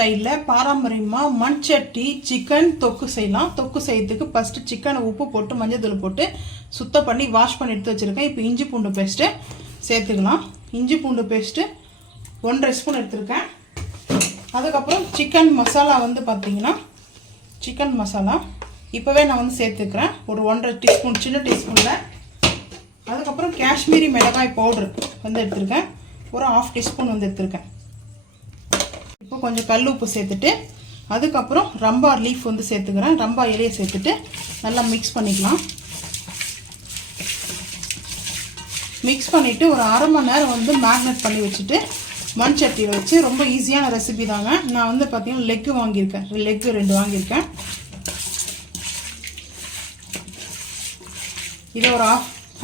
ஸ்டைலில் பாரம்பரியமாக மண் சட்டி சிக்கன் தொக்கு செய்யலாம். தொக்கு செய்யறதுக்கு ஃபஸ்ட்டு சிக்கனை உப்பு போட்டு மஞ்சள் தூள் போட்டு சுத்தம் பண்ணி வாஷ் பண்ணி எடுத்து வச்சுருக்கேன். இப்போ இஞ்சி பூண்டு பேஸ்ட்டு சேர்த்துக்கலாம். இஞ்சி பூண்டு பேஸ்ட்டு 1.5 ஸ்பூன் எடுத்துருக்கேன். அதுக்கப்புறம் சிக்கன் மசாலா வந்து பார்த்திங்கன்னா சிக்கன் மசாலா இப்போவே நான் வந்து சேர்த்துக்கிறேன் ஒரு 1.5 டீஸ்பூன் சின்ன டீஸ்பூனில். அதுக்கப்புறம் காஷ்மீரி மிளகாய் பவுட்ரு வந்து எடுத்துருக்கேன் ஒரு 1/2 டீஸ்பூன் வந்து எடுத்துருக்கேன். இப்போ கொஞ்சம் கல் உப்பு சேர்த்துட்டு அதுக்கப்புறம் ரம்பா லீஃப் வந்து சேர்த்துக்கிறேன். ரம்பா இலையை சேர்த்துட்டு நல்லா மிக்ஸ் பண்ணிக்கலாம். மிக்ஸ் பண்ணிவிட்டு ஒரு அரை மணி நேரம் வந்து மேக்னேட் பண்ணி வச்சுட்டு மண் சட்டியில் வச்சு ரொம்ப ஈஸியான ரெசிபி தாங்க. நான் வந்து பார்த்திங்கன்னா லெக்கு வாங்கியிருக்கேன். லெக்கு 2 வாங்கியிருக்கேன். இதை ஒரு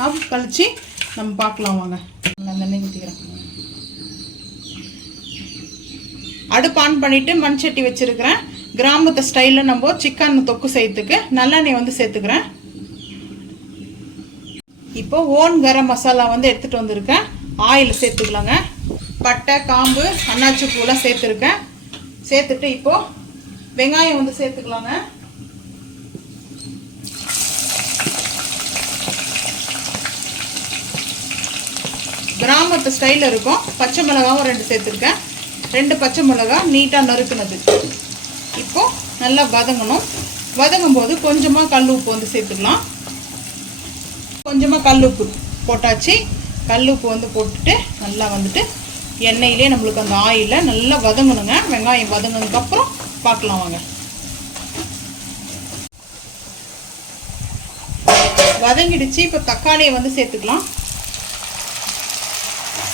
ஹாஃப் கழித்து நம்ம பார்க்கலாம் வாங்க. நான் எண்ணெய் ஊற்றிக்கிறேன். அடுப்பு ஆன் பண்ணிவிட்டு மண் சட்டி வச்சுருக்கிறேன். கிராமத்து ஸ்டைலில் நம்ம சிக்கன் தொக்கு செய்யறதுக்கு நல்லெண்ணெய் வந்து சேர்த்துக்கிறேன். இப்போ ஓன் கரம் மசாலா வந்து எடுத்துகிட்டு வந்திருக்கேன். ஆயில் சேர்த்துக்கலாங்க. பட்டை காம்பு அன்னாச்சி பூலாம் சேர்த்துருக்கேன். சேர்த்துட்டு இப்போது வெங்காயம் வந்து சேர்த்துக்கலாங்க. கிராமத்து ஸ்டைலில் இருக்கும். பச்சை மிளகாவும் 2 சேர்த்துருக்கேன். 2 பச்சை மிளகா நீட்டாக நறுக்குனது. இப்போது நல்லா வதங்கணும். வதங்கும் போது கொஞ்சமாக கல் உப்பு வந்து சேர்த்துக்கலாம். கொஞ்சமாக கல் உப்பு போட்டாச்சு. கல் உப்பு வந்து போட்டுட்டு நல்லா வந்துட்டு எண்ணெயிலே நம்மளுக்கு அந்த ஆயிலில் நல்லா வதங்கணுங்க. வெங்காயம் வதங்கினதுக்கப்புறம் பார்க்கலாம் வாங்க. வதங்கிடுச்சு. இப்போ தக்காளியை வந்து சேர்த்துக்கலாம்.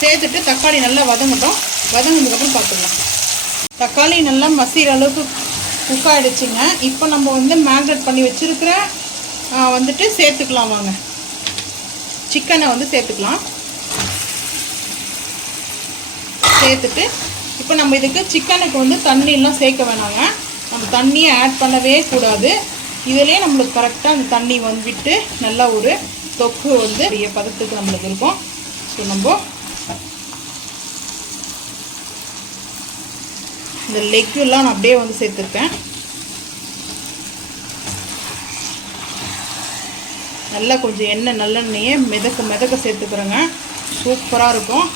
சேர்த்துட்டு தக்காளி நல்லா வதங்கட்டும். வதங்கினதுக்கப்புறம் பார்த்துக்கலாம். தக்காளி நல்லா மசிகிற அளவுக்கு குக் ஆகிடுச்சிங்க. இப்போ நம்ம வந்து மேக்னேட் பண்ணி வச்சுருக்கிற வந்துட்டு சேர்த்துக்கலாம் வாங்க. சிக்கனை வந்து சேர்த்துக்கலாம். சேர்த்துட்டு இப்போ நம்ம இதுக்கு சிக்கனுக்கு வந்து தண்ணியெலாம் சேர்க்க வேணாங்க. நம்ம தண்ணியை ஆட் பண்ணவே கூடாது. இதிலே நம்மளுக்கு கரெக்டாக அந்த தண்ணி வந்து விட்டு நல்லா ஒரு தொக்கு வந்து பதத்துக்கு நம்மளுக்கு இருக்கும். ஸோ நம்ம இந்த லெக்குலாம் நான் அப்படியே வந்து சேர்த்துருக்கேன். நல்லா கொஞ்சம் எண்ணெய் நல்லெண்ணெயே மிதக்க சேர்த்துக்கிறேங்க. சூப்பராக இருக்கும்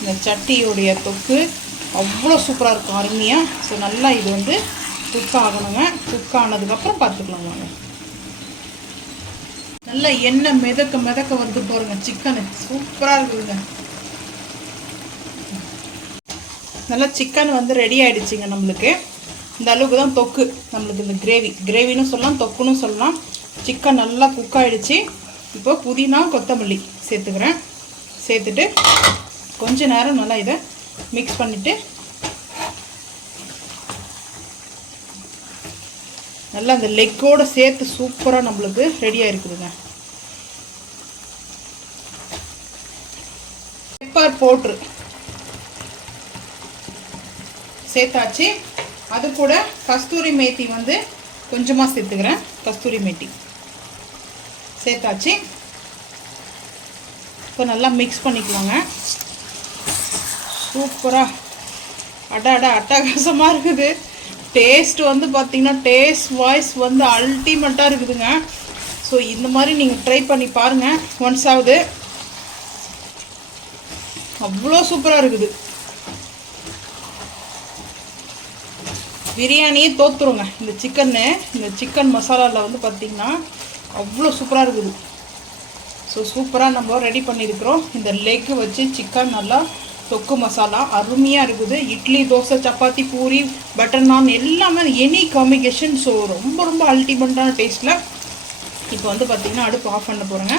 இந்த சட்டியோடைய தொக்கு. அவ்வளோ சூப்பராக இருக்கும், அருமையாக. ஸோ நல்லா இது வந்து குக் ஆகணுங்க. குக் ஆனதுக்கப்புறம் பார்த்துக்கலாம் வாங்க. நல்லா எண்ணெய் மிதக்க வந்து பாருங்க. சிக்கனு சூப்பராக இருக்குதுங்க. நல்லா சிக்கன் வந்து ரெடி ஆகிடுச்சிங்க. நம்மளுக்கு இந்த அளவுக்கு தான் தொக்கு. நம்மளுக்கு இந்த கிரேவின்னு சொல்லலாம், தொக்குன்னு சொல்லலாம். சிக்கன் நல்லா குக் ஆகிடுச்சு. இப்போ புதினா கொத்தமல்லி சேர்த்துக்கிறேன். சேர்த்துட்டு கொஞ்ச நேரம் நல்லா இதை மிக்ஸ் பண்ணிவிட்டு நல்லா அந்த லெக்கோடு சேர்த்து சூப்பராக நம்மளுக்கு ரெடியாக இருக்குதுங்க. பெப்பர் பவுட்ரு சேர்த்தாச்சு. அது கூட கஸ்தூரி மேத்தி வந்து கொஞ்சமாக சேர்த்துக்கிறேன். கஸ்தூரி மேத்தி சேர்த்தாச்சு. இப்போ நல்லா மிக்ஸ் பண்ணிக்கலாங்க. சூப்பராக அட்டகாசமாக இருக்குது. டேஸ்ட் வந்து பார்த்திங்கன்னா டேஸ்ட் வாய்ஸ் வந்து அல்டிமேட்டாக இருக்குதுங்க. ஸோ இந்த மாதிரி நீங்கள் ட்ரை பண்ணி பாருங்கள் ஒன்ஸாவது. அவ்வளோ சூப்பராக இருக்குது. பிரியாணியே தோற்றுருங்க இந்த சிக்கன் மசாலாவில் வந்து பார்த்திங்கன்னா அவ்வளோ சூப்பராக இருக்குது. ஸோ சூப்பராக நம்ம ரெடி பண்ணியிருக்கிறோம். இந்த லெக்கு வச்சு சிக்கன் நல்லா தொக்கு மசாலா அருமையாக இருக்குது. இட்லி, தோசை, சப்பாத்தி, பூரி, பட்டர் நான் எல்லாமே எனி காம்பினேஷன். ஸோ ரொம்ப அல்டிமேட்டான டேஸ்ட்டில். இப்போ வந்து பார்த்திங்கன்னா அடுப்பு ஆஃப் பண்ண போகிறேங்க.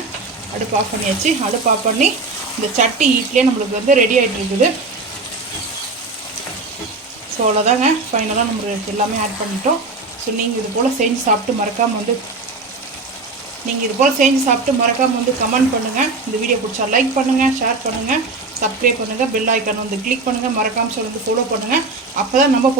அடுப்பு ஆஃப் பண்ணியாச்சு. அடுப்பு ஆஃப் பண்ணி இந்த சட்டி ஈட்லேயே நம்மளுக்கு வந்து ரெடி ஆகிட்டு இருக்குது. ஸோ அவ்வளோதாங்க. ஃபைனலாக நம்ம எல்லாமே ஆட் பண்ணிட்டோம். ஸோ நீங்கள் இது போல் செஞ்சு சாப்பிட்டு மறக்காமல் வந்து கமெண்ட் பண்ணுங்கள். இந்த வீடியோ பிடிச்சா லைக் பண்ணுங்கள், ஷேர் பண்ணுங்கள், சப்ஸ்கிரைப் பண்ணுங்கள், பெல் ஐக்கான் வந்து கிளிக் பண்ணுங்கள், மறக்காமல் வந்து ஃபாலோ பண்ணுங்கள். அப்போ தான் நம்ம